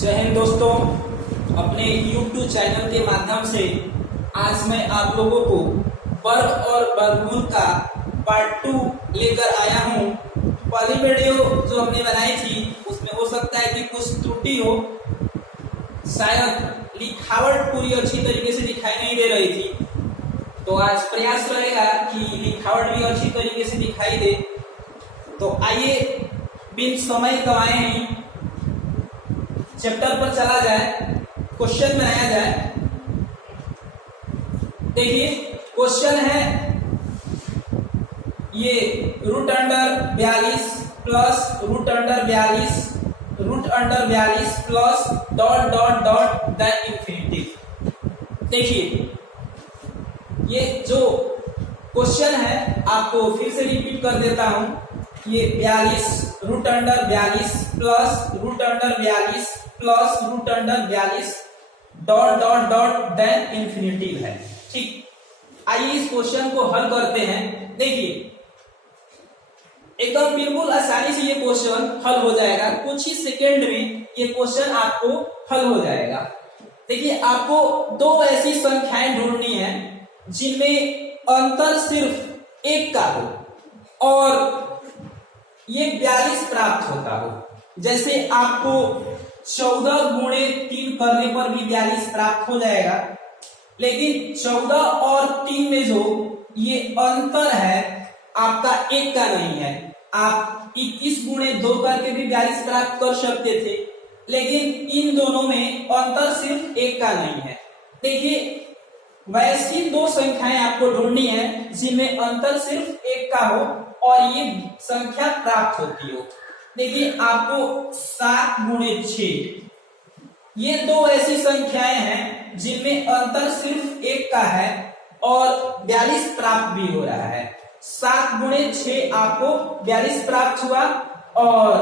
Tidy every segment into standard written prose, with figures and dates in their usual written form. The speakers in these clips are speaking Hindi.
जय हिंद दोस्तों, अपने YouTube चैनल के माध्यम से आज मैं आप लोगों को वर्ग और वर्गमूल का पार्ट 2 लेकर आया हूं। पहली वीडियो जो हमने बनाई थी उसमें हो सकता है कि कुछ त्रुटि हो, शायद लिखावट पूरी अच्छी तरीके से दिखाई नहीं दे रही थी, तो आज प्रयास रहेगा कि लिखावट भी अच्छी तरीके से दिखाई दे। तो आइए बिन समय गंवाए नहीं चैप्टर पर चला जाए, क्वेश्चन बनाया जाए। देखिए क्वेश्चन है ये root under 42 plus root under 42 root under 42 plus dot dot dot then infinity. देखिए ये जो क्वेश्चन है आपको फिर से रिपीट कर देता हूं। ये 42 root under 42 plus root under 42 plus root under 42 dot dot dot then infinity है। ठीक, आइए इस क्वेश्चन को हल करते हैं। देखिए एकदम बिल्कुल आसानी से ये क्वेश्चन हल हो जाएगा, कुछ ही सेकेंड में ये क्वेश्चन आपको हल हो जाएगा। देखिए आपको दो ऐसी संख्याएं ढूंढनी है जिनमें अंतर सिर्फ एक का हो और ये 42 प्राप्त होता हो। जैसे आपको 14 गुणे 3 करने पर भी 42 प्राप्त हो जाएगा, लेकिन 14 और 3 में जो ये अंतर है आपका एक का नहीं है। आप 21 गुणे 2 करके भी 42 प्राप्त कर सकते थे, लेकिन इन दोनों में अंतर सिर्फ एक का नहीं है। देखिए वैसी दो संख्याएं आपको ढूंढनी है जिनमें अंतर सिर्फ एक का हो और ये संख्या प्राप्त होती हो। देखिए आपको 7 गुणे 6 ये दो ऐसी संख्याएं हैं जिनमें अंतर सिर्फ एक का है और 42 प्राप्त भी हो रहा है। 7 गुणे 6 आपको 42 प्राप्त हुआ और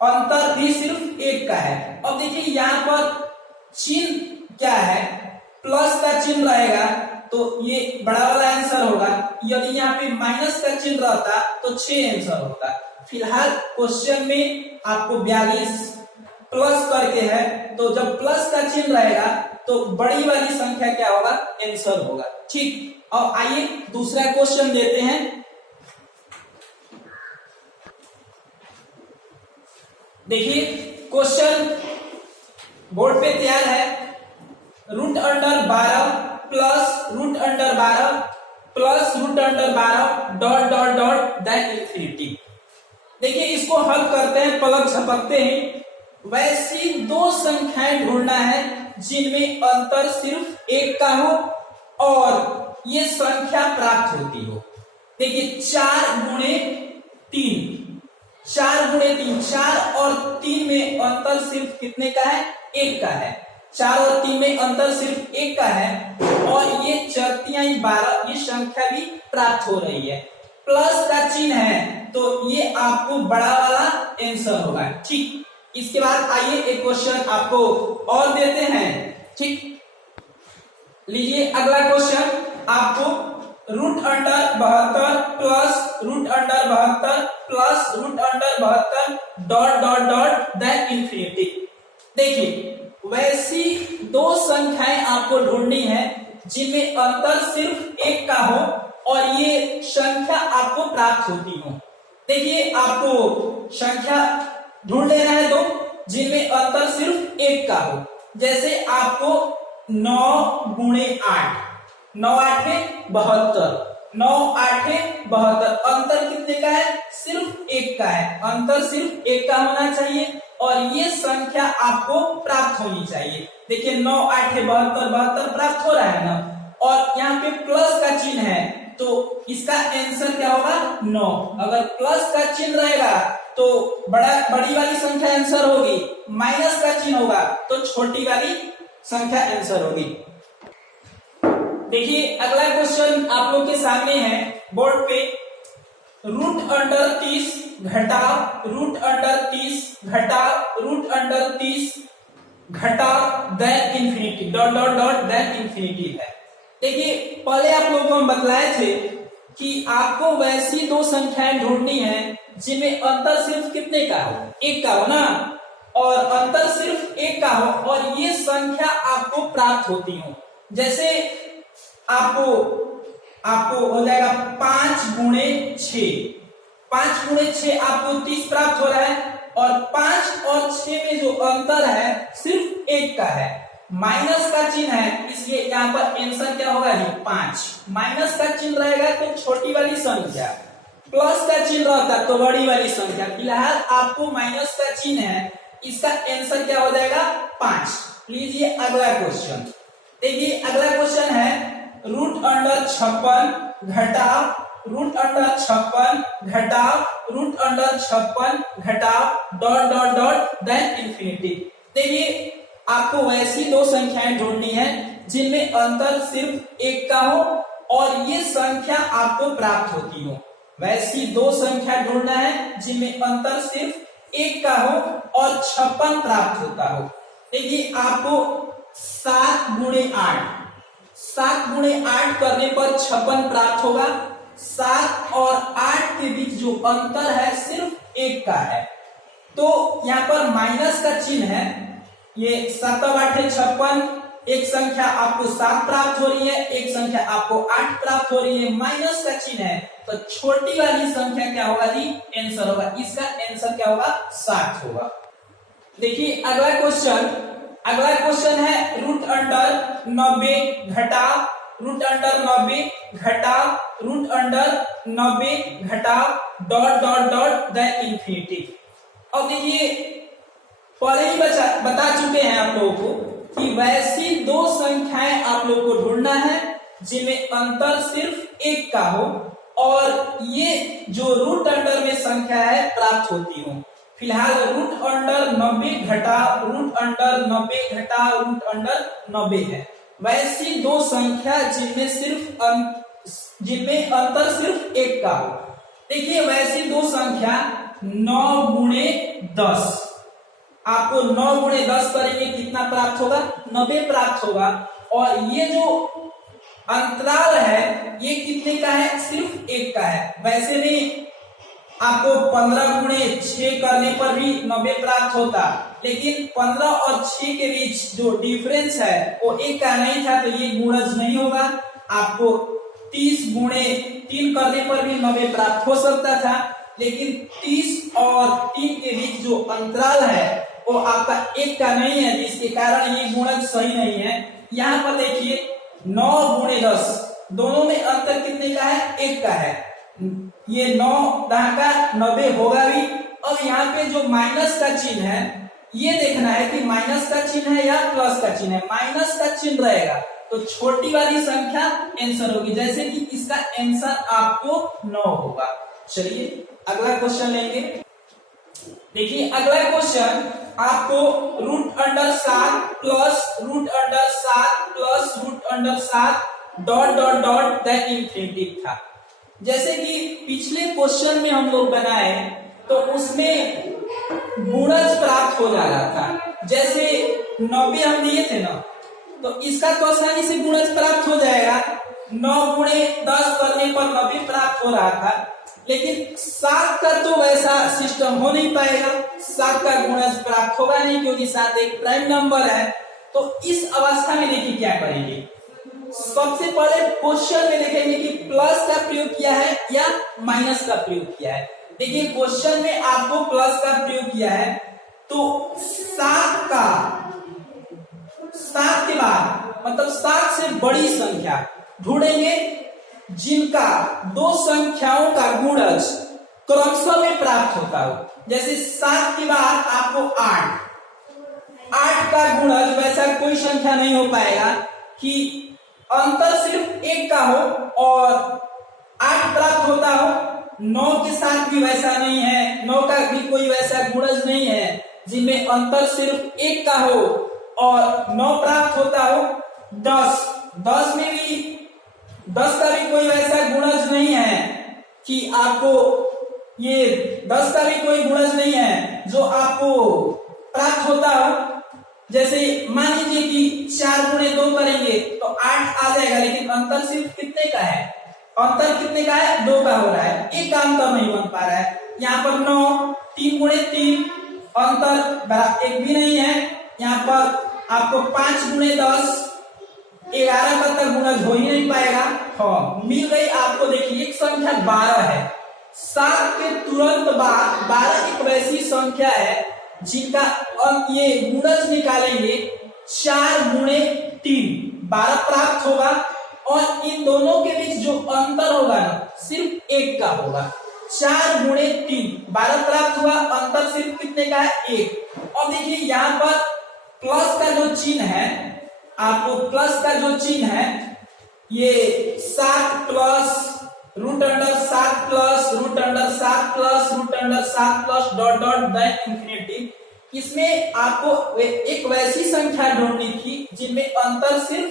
अंतर भी सिर्फ एक का है। अब देखिए यहाँ पर चिन्ह क्या है, प्लस का चिन्ह रहेगा तो ये बड़ा वाला आंसर होगा। यदि यहाँ पे माइनस का चिन्ह रहता तो 6 आंसर होता। फिलहाल क्वेश्चन में आपको 42 प्लस करके है, तो जब प्लस का चिन्ह रहेगा तो बड़ी वाली संख्या क्या होगा, आंसर होगा। ठीक, और आइए दूसरा क्वेश्चन देते हैं। देखिए क्वेश्चन बोर्ड पे तैयार है। Root under 12 plus root under 12 plus root under 12 dot dot dot then infinity. देखिए इसको हल करते हैं पलक झपकते ही। वैसी दो संख्याएं ढूंढना है जिनमें अंतर सिर्फ एक का हो और ये संख्या प्राप्त होती हो। देखिए 4 गुणे 3 4 और 3 में अंतर सिर्फ कितने का है, एक का है। 4 और 3 में अंतर सिर्फ एक का है और ये 4×12 ये संख्या भी प्राप्त हो रही है। प्लस का चिन्ह है तो ये आपको बड़ा वाला आंसर होगा। ठीक, इसके बाद आइए एक क्वेश्चन आपको और देते हैं। ठीक, लीजिए अगला क्वेश्चन आपको root under 72 plus root under 72 plus root under 72 dot dot dot then infinity. देखिए वैसी दो संख्याएं आपको ढूंढनी है जिनमें अंतर सिर्फ एक का हो और ये संख्या आपको प्राप्त होती हो। देखिए आपको संख्या ढूंढ लेना है दो जिनमें अंतर सिर्फ एक का हो। जैसे आपको 9 गुणे 8 9 8 72 9 8 72 अंतर कितने का है, सिर्फ एक का है। अंतर सिर्फ एक का होना चाहिए और ये संख्या आपको प्राप्त होनी चाहिए। देखिए 9 8 72 72 प्राप्त हो रहा है ना, और यहाँ पे प्लस का चिन्ह है तो इसका आंसर क्या होगा, 9। अगर प्लस का चिन्ह रहेगा तो बड़ी वाली संख्या आंसर होगी, माइनस का चिन्ह होगा तो छोटी वाली संख्या आंसर होगी। देखिए अगला क्वेश्चन आप लोग के सामने है बोर्ड पे। रूट अंडर 30 घटाव रूट अंडर 30 घटाव रूट अंडर 30 घटाव then infinity dot dot dot then infinity है। देखिए पहले आप लोगों को हम बतलाए थे कि आपको वैसी दो संख्याएं ढूंढनी है जिनमें अंतर सिर्फ कितने का हो, एक का हो ना, और अंतर सिर्फ का हो और ये संख्या आपको प्राप्त होती हो। जैसे आपको हो जाएगा 5 गुणे 6, 5 गुणे 6 आपको 30 प्राप्त हो रहा है और 5 और 6 में जो अंतर है सिर्फ 1 का है। माइनस का चिन्ह है इसलिए यहाँ पर आंसर क्या होगा जी 5। माइनस का चिन्ह रहेगा तो छोटी वाली संख्या, प्लस का चिन्ह रहता तो बड़ी वाली संख्या। फिलहाल आपको माइनस का चिन्ह है, इसका आंसर क्या हो जाएगा 5। लीजिए अगला क्वेश्चन। देखिए अगला क्वेश्चन है √56 घटाओ √56 घटाओ √56 घटाओ dot dot dot then infinity. देखिए आपको वैसी दो संख्याएं ढूंढनी है जिनमें अंतर सिर्फ 1 का हो और ये संख्या आपको प्राप्त होती हो। वैसी दो संख्या ढूंढना है जिनमें अंतर सिर्फ 1 का हो और 56 प्राप्त होता हो। देखिए आपको 7 गुणे 8 करने पर 56 प्राप्त होगा। 7 और 8 के बीच जो अंतर है सिर्फ 1 का है, तो यहाँ पर माइनस का चिन्ह है। ये 7 8 56, एक संख्या आपको 7 प्राप्त हो रही है, एक संख्या आपको 8 प्राप्त हो रही है, माइनस का चिन्ह है तो छोटी वाली संख्या क्या होगा जी आंसर होगा। इसका आंसर क्या होगा 7 होगा। देखिए अगला क्वेश्चन है √90 घटाओ √90 घटाओ √90 घटाओ dot dot dot the infinity. अब देखिए पहले ही बता चुके हैं आप लोगों को कि वैसी दो संख्याएं आप लोगों को ढूंढना है जिनमें अंतर सिर्फ 1 का हो और ये जो रूट अंडर में संख्या है प्राप्त होती हो। फिलहाल √90 घटाओ √90 घटाओ √90 है। वैसी दो संख्या जिनमें अंतर सिर्फ 1 का हो। देखिए वैसी दो संख्या 9 गुणे 10, आपको 9 गुणे 10 करेंगे कितना प्राप्त होगा 90 प्राप्त होगा। और ये जो अंतराल है ये कितने का है सिर्फ 1 का है। वैसे नहीं आपको 15 गुणे 6 करने पर भी 90 प्राप्त होता, लेकिन 15 और 6 के बीच जो डिफरेंस है वो 1 का नहीं था तो ये गुणज नहीं होगा। आपको 30 गुणे 3 करने पर भी 90 प्राप्त हो सकता था, लेकिन 30 और 3 के बीच जो अंतराल है वो आपका 1 का नहीं है, जिसके कारण ये गुणज सही नहीं है। यहाँ पर देखिए 9 गुणे 10 दोनों में अंतर कितने का है 1 का है। ये 9 का 90 होगा भी। अब यहाँ पे जो माइनस का चिन्ह है ये देखना है कि माइनस का चिन्ह है या प्लस का चिन्ह है। माइनस का चिन्ह रहेगा तो छोटी वाली संख्या आंसर होगी, जैसे कि इसका आंसर आपको 9 होगा। चलिए अगला क्वेश्चन लेंगे। देखिए अगला क्वेश्चन आपको √7 plus √7 plus √7 dot dot dot the infinity था। जैसे कि पिछले क्वेश्चन में हम लोग बनाए तो उसमें गुणज प्राप्त हो जा रहा था। जैसे 90 हम दिए थे ना, तो इसका तो आसानी से गुणज प्राप्त हो जाएगा। 9 गुणे 10 करने पर 90 प्राप्त हो रहा था, लेकिन 7 का तो वैसा सिस्टम हो नहीं पाएगा। 7 का गुणज प्राप्त होगा नहीं क्योंकि 7 एक प्राइम नंबर है। तो इस अवस्था में देखिए क्या करेंगे। सबसे पहले क्वेश्चन में देखेंगे कि प्लस का प्रयोग किया है या माइनस का प्रयोग किया है। देखिए क्वेश्चन में आपको प्लस का प्रयोग किया है तो 7 के बाद मतलब 7 से बड़ी संख्या ढूंढेंगे जिनका दो संख्याओं का गुणज क्रमशः में प्राप्त होता हो। जैसे 7 के बाद आपको 8 का गुणज वैसा कोई संख्या नहीं हो पाएगा कि अंतर सिर्फ 1 का हो और 8 प्राप्त होता हो। 9 के साथ भी वैसा नहीं है, 9 का भी कोई वैसा गुणज नहीं है जिनमें अंतर सिर्फ 1 का हो और 9 प्राप्त होता हो। 10 में भी 10 का भी कोई वैसा गुणज नहीं है कि आपको ये 10 का भी कोई गुणज नहीं है जो आपको प्राप्त होता हो। जैसे मान लीजिए कि 4 गुणे 2 करेंगे तो 8 आ जाएगा, लेकिन अंतर सिर्फ कितने का है, अंतर कितने का है 2 का हो रहा है। एक का अंतर नहीं बन पा रहा है। यहाँ पर 9 3 गुणे 3 अंतर एक भी नहीं है। यहाँ पर आपको 5 गुणे 10 11 का तक गुणज हो ही नहीं पाएगा। हाँ, मिल गई आपको। देखिए एक संख्या 12 है, 7 के तुरंत बाद 12 एक वैसी संख्या है जिनका ये गुणज निकालेंगे 4 गुणे 3 12 प्राप्त होगा, और इन दोनों के बीच जो अंतर होगा ना सिर्फ 1 का होगा। 4 गुणे 3 12 प्राप्त हुआ, अंतर सिर्फ कितने का है? 1। और देखिए यहाँ पर प्लस का जो चिन्ह है, आपको प्लस का जो चिन्ह है ये 7 plus root under 7 plus root under 7 plus root under 7 plus dot dot then infinity. इसमें आपको एक वैसी संख्या ढूंढनी थी जिनमें अंतर सिर्फ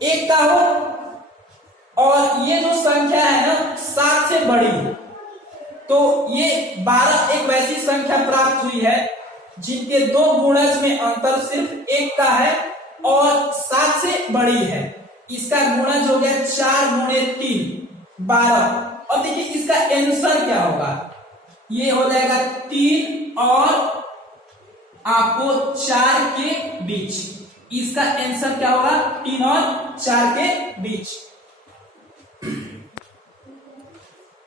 1 का हो, और ये जो संख्या है ना 7 से बड़ी हो। तो ये 12 एक वैसी संख्या प्राप्त हुई है जिनके दो गुणज में अंतर सिर्फ 1 का है और 7 से बड़ी है। इसका गुणज हो गया 4 गुणे 3 12। और देखिए इसका आंसर क्या होगा, ये हो जाएगा 3 और आपको 4 के बीच। इसका आंसर क्या होगा? 3 और 4 के बीच।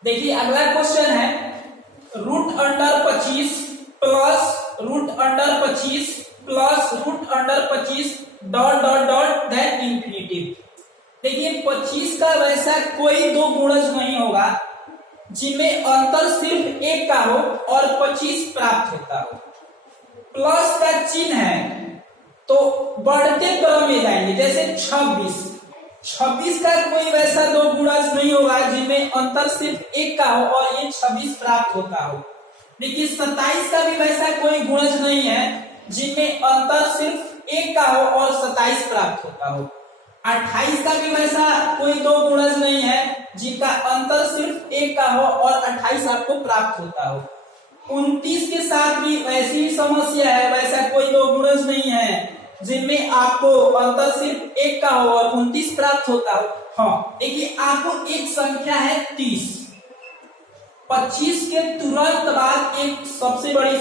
देखिए अगला क्वेश्चन है root under 25 plus root under 25 plus root under 25 dot dot dot then infinity. देखिए 25 का वैसा कोई दो गुणज नहीं होगा जिनमें अंतर सिर्फ 1 का हो और 25 प्राप्त होता हो। प्लस का चिन्ह है तो बढ़ते क्रम में जाएंगे, जैसे 26 का कोई वैसा दो गुणज नहीं होगा जिनमें अंतर सिर्फ 1 का हो और ये 26 प्राप्त होता हो। देखिए 27 का भी वैसा कोई गुणज नहीं है जिनमें अंतर सिर्फ 1 का हो और 27 प्राप्त होता हो। 28 का भी वैसा कोई दो गुणज नहीं है जिनका अंतर सिर्फ 1 का हो और 28 आपको प्राप्त होता हो। 29 के साथ भी वैसी ही समस्या है, वैसा कोई दो गुणज नहीं है जिनमें आपको अंतर सिर्फ 1 का हो और 29 प्राप्त होता हो। हाँ देखिए आपको एक संख्या है 30, 25 के तुरंत बाद एक सबसे बड़ी,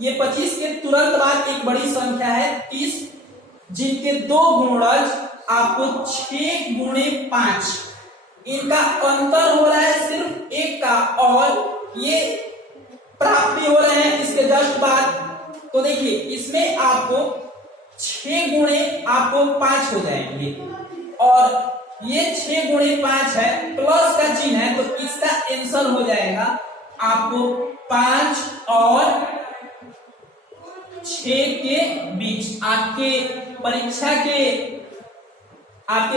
ये 25 के तुरंत बाद एक बड़ी संख्या है 30 जिनके दो गुणज आपको 6 गुणे 5, इनका अंतर हो रहा है सिर्फ 1 का और ये प्राप्त भी हो रहे हैं इसके जस्ट बाद। तो देखिए इसमें आपको 6 गुणे आपको 5 हो जाएंगे और ये 6 गुणे 5 है, प्लस का चिन्ह है तो इसका आंसर हो जाएगा आपको 5 और 6 के बीच। आपके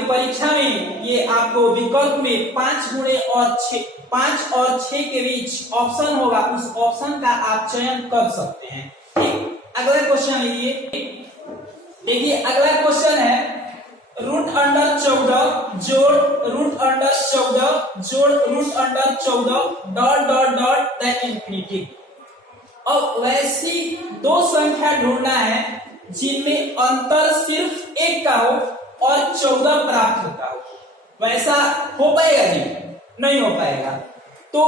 परीक्षा में ये आपको विकल्प में 5 गुणे और 6, 5 और 6 के बीच ऑप्शन होगा, उस ऑप्शन का आप चयन कर सकते हैं। ठीक, अगला क्वेश्चन लीजिए। देखिए अगला क्वेश्चन है रूट अंडर 14 जोड़ रूट अंडर 14 जोड़ root under 14 dot dot dot then infinity. अब वैसी दो संख्या ढूंढना है जिनमें अंतर सिर्फ 1 का हो और 14 प्राप्त होता हो। वैसा हो पाएगा जी? नहीं हो पाएगा। तो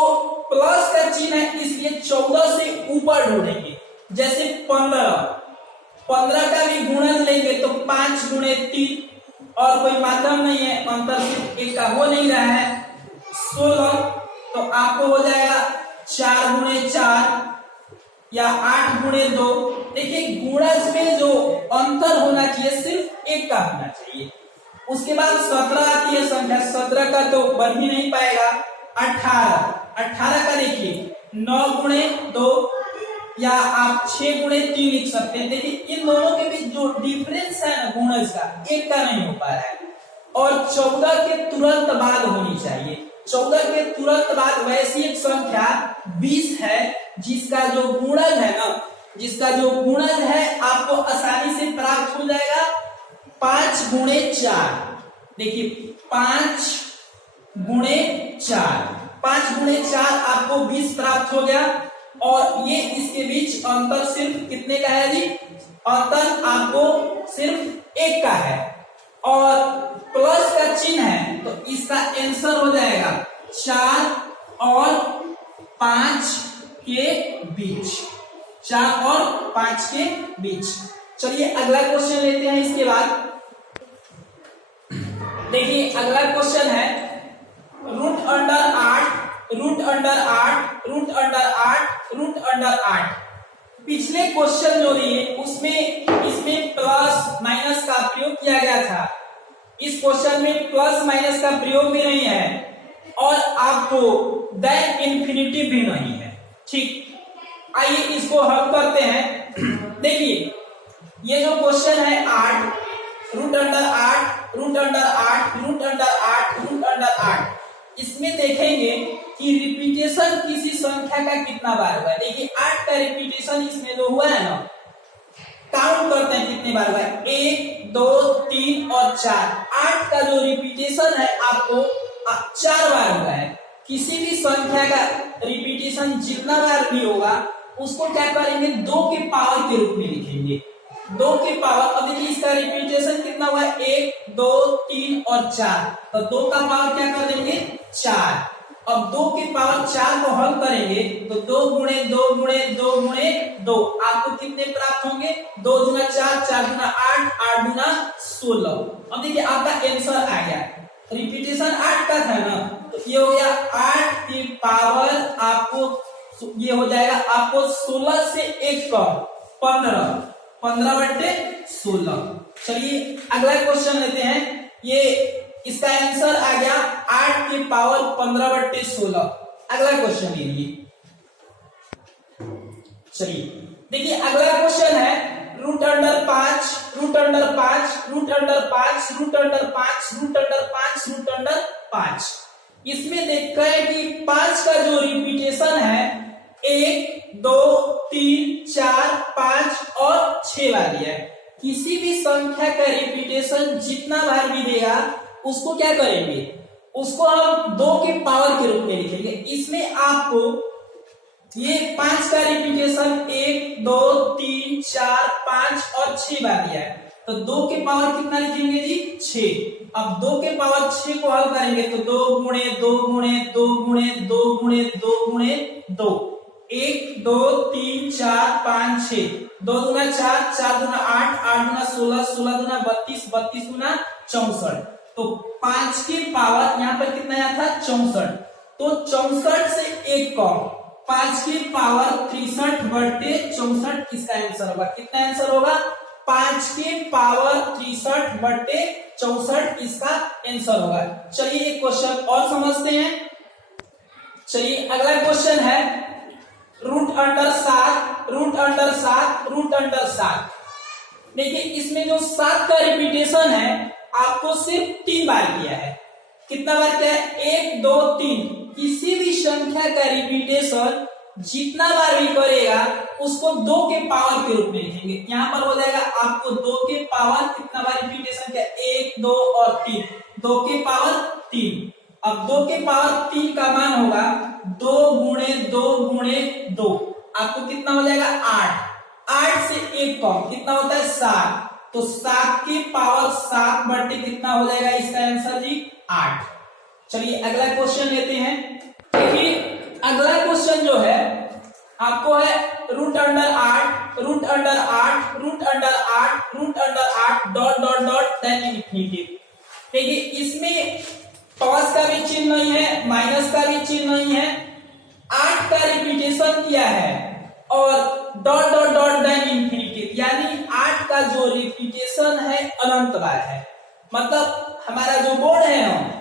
प्लस का चिन्ह है इसलिए 14 से ऊपर ढूंढेंगे, जैसे 15 का भी गुणज लेंगे तो 5 गुणे 3 और कोई माध्यम नहीं है, अंतर सिर्फ 1 का हो नहीं रहा है। 16 तो आपको हो जाएगा 4 गुणे 4 या 8 गुणे 2। देखिए गुणज में जो अंतर होना चाहिए सिर्फ 1 का होना चाहिए। उसके बाद 17 आती है संख्या, 17 का तो बढ़ ही नहीं पाएगा। 18 का देखिए 9 गुणे 2 या आप 6 गुणे 3 लिख सकते हैं। देखिए इन दोनों के बीच जो डिफरेंस है ना गुणज का, 1 का नहीं हो पा रहा है और 14 के तुरंत बाद होनी चाहिए। 14 के तुरंत बाद वैसी एक संख्या 20 है जिसका जो गुणज है ना, जिसका जो गुणज है आपको आसानी से प्राप्त हो जाएगा 5 गुणे 4। देखिए 5 गुणे 4 आपको 20 प्राप्त हो गया और ये इसके बीच अंतर सिर्फ कितने का है जी? अंतर आपको सिर्फ 1 का है और प्लस का चिन्ह है तो इसका आंसर हो जाएगा 4 और 5 के बीच। 4 और 5 के बीच। चलिए अगला क्वेश्चन लेते हैं। इसके बाद देखिए अगला क्वेश्चन है root under 8, root under 8, root under 8, root under 8। पिछले क्वेश्चन जो दिए उसमें इसमें प्लस माइनस का प्रयोग किया गया था। इस क्वेश्चन में प्लस माइनस का प्रयोग भी नहीं है और आपको दैन इंफिनिटी भी नहीं है। ठीक, आइए इसको हल करते हैं। देखिए ये जो क्वेश्चन है 8, root under 8, root under 8, root under 8, root under 8, इसमें देखेंगे कि रिपीटेशन किसी संख्या का कितना बार हुआ है। देखिए 8 का रिपीटेशन इसमें जो हुआ है ना, काउंट करते हैं कितने बार हुआ है, 1 2 3 और 4। 8 का जो रिपीटेशन है आपको 4 बार हुआ है। किसी भी संख्या का रिपीटेशन जितना बार भी होगा उसको क्या करेंगे, 2 के पावर के रूप में लिखेंगे। 2 के पावर, अब देखिए इसका रिपीटेशन कितना हुआ है, 1 2 3 और 4, तो 2 का पावर क्या कर देंगे, 4। अब 2 के पावर 4 को हल करेंगे तो 2 गुणे 2 गुणे 2 गुणे 2, आपको कितने प्राप्त होंगे, 2 गुना 4, 4 गुना 8, 8 गुना 16। अब देखिए आपका आंसर आ गया। रिपीटेशन 8 का था ना, तो ये हो गया 8 की पावर आपको ये हो जाएगा आपको 16 से 1 कम 15/16। चलिए अगला क्वेश्चन लेते हैं। ये इसका आंसर आ गया 8 की पावर 15/16। अगला क्वेश्चन लीजिए। चलिए देखिए अगला क्वेश्चन है root under 5, root under 5, root under 5, root under 5, root under 5, root under 5। इसमें देखते हैं कि 5 का जो रिपीटेशन है 1 2 3 4 5 और 6 बार दिया है। किसी भी संख्या का रिपीटेशन जितना बार भी देगा उसको क्या करेंगे, उसको हम 2 के पावर के रूप में लिखेंगे। इसमें आपको ये 5 का रिपीटेशन 1 2 3 4 5 और 6 बार दिया है, तो 2 के पावर कितना लिखेंगे जी, 6। अब 2 के पावर 6 को हल करेंगे तो 2 गुणे 2 गुणे 2 गुणे 2 गुणे 2 गुणे 2, 1 2 3 4 5 6, 2 गुना 4, 4 गुना 8, 8 गुना 16, 16 गुना 32, 32 गुना 64। तो 5 की पावर यहाँ पर कितना आया था, 64। तो 64 से 1 कम 5 की पावर 63/64 इसका आंसर होगा। कितना आंसर होगा, 5 की पावर 63/64 इसका आंसर होगा। चलिए एक क्वेश्चन और समझते हैं। चलिए अगला क्वेश्चन है root under 7, root under 7, root under 7। देखिए इसमें जो 7 का रिपीटेशन है आपको सिर्फ 3 बार किया है। कितना बार किया है, 1 2 3। किसी भी संख्या का रिपीटेशन जितना बार भी करेगा उसको 2 के पावर के रूप में लिखेंगे। यहाँ पर हो जाएगा आपको 2 के पावर कितना बार रिपीटेशन क्या, 1 2 और 3, 2 के पावर 3। अब 2 के पावर 3 का मान होगा 2 गुणे 2 गुणे 2, आपको कितना हो जाएगा 8। 8 से 1 कम कितना होता है, 7। तो 7 की पावर 7 कितना हो जाएगा इसका आंसर जी, 8। चलिए अगला क्वेश्चन लेते हैं। देखिए अगला क्वेश्चन जो है आपको है root under 8, root under 8, root under 8, root under 8 dot dot dot then infinity. देखिए इसमें प्लस का भी चिन्ह नहीं है, माइनस का भी चिन्ह नहीं है। 8 का रिपीटेशन किया है और dot dot dot then infinity, यानी 8 का जो रिपीटेशन है अनंत बार है। मतलब हमारा जो बोर्ड है ना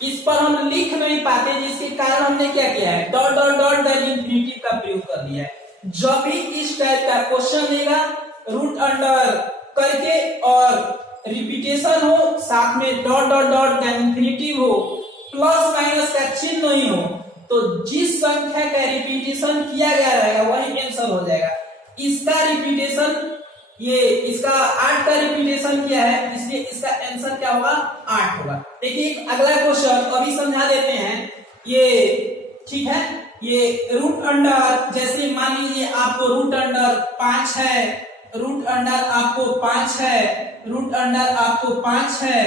इस पर हम लिख नहीं पाते, जिसके कारण हमने क्या किया है, dot dot dot then infinity का प्रयोग कर दिया है। जब भी इस टाइप का क्वेश्चन देगा रूट अंडर करके और रिपीटेशन हो, साथ में dot dot dot then infinity हो, प्लस माइनस का चिन्ह नहीं हो, तो जिस संख्या का रिपीटेशन किया गया रहेगा वही आंसर हो जाएगा। इसका रिपीटेशन ये इसका 8 का रिपीटेशन किया है, इसलिए इसका आंसर क्या होगा, 8 होगा। देखिए अगला क्वेश्चन अभी समझा देते हैं। ये ठीक है, ये रूट अंडर, जैसे मान लीजिए आपको रूट अंडर 5 है, रूट अंडर आपको 5 है, रूट अंडर आपको 5 है,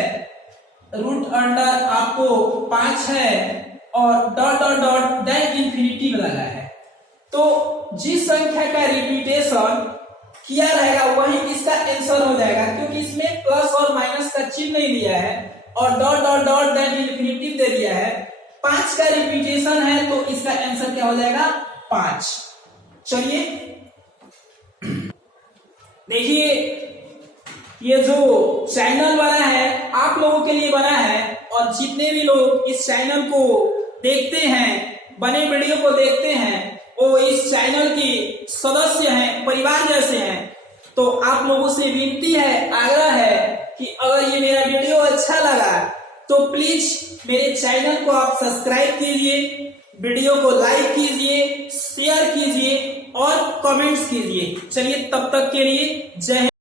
रूट अंडर आपको 5 है और dot dot dot then infinity में लगा है। तो जिस संख्या का रिपीटेशन किया रहेगा वही इसका आंसर हो जाएगा, क्योंकि इसमें प्लस और माइनस का चिन्ह नहीं दिया है और dot dot dot that infinitive दे दिया है। 5 का रिपीटेशन है तो इसका आंसर क्या हो जाएगा 5। चलिए देखिए, ये जो चैनल बना है आप लोगों के लिए बना है और जितने भी लोग इस चैनल को देखते हैं, बने वीडियो को देखते हैं, वो इस चैनल के सदस्य हैं, परिवार जैसे हैं। तो आप लोगों से विनती है, आग्रह है कि अगर ये मेरा वीडियो अच्छा लगा तो प्लीज मेरे चैनल को आप सब्सक्राइब कीजिए, वीडियो को लाइक कीजिए, शेयर कीजिए और कमेंट्स कीजिए। चलिए तब तक के लिए जय हिंद।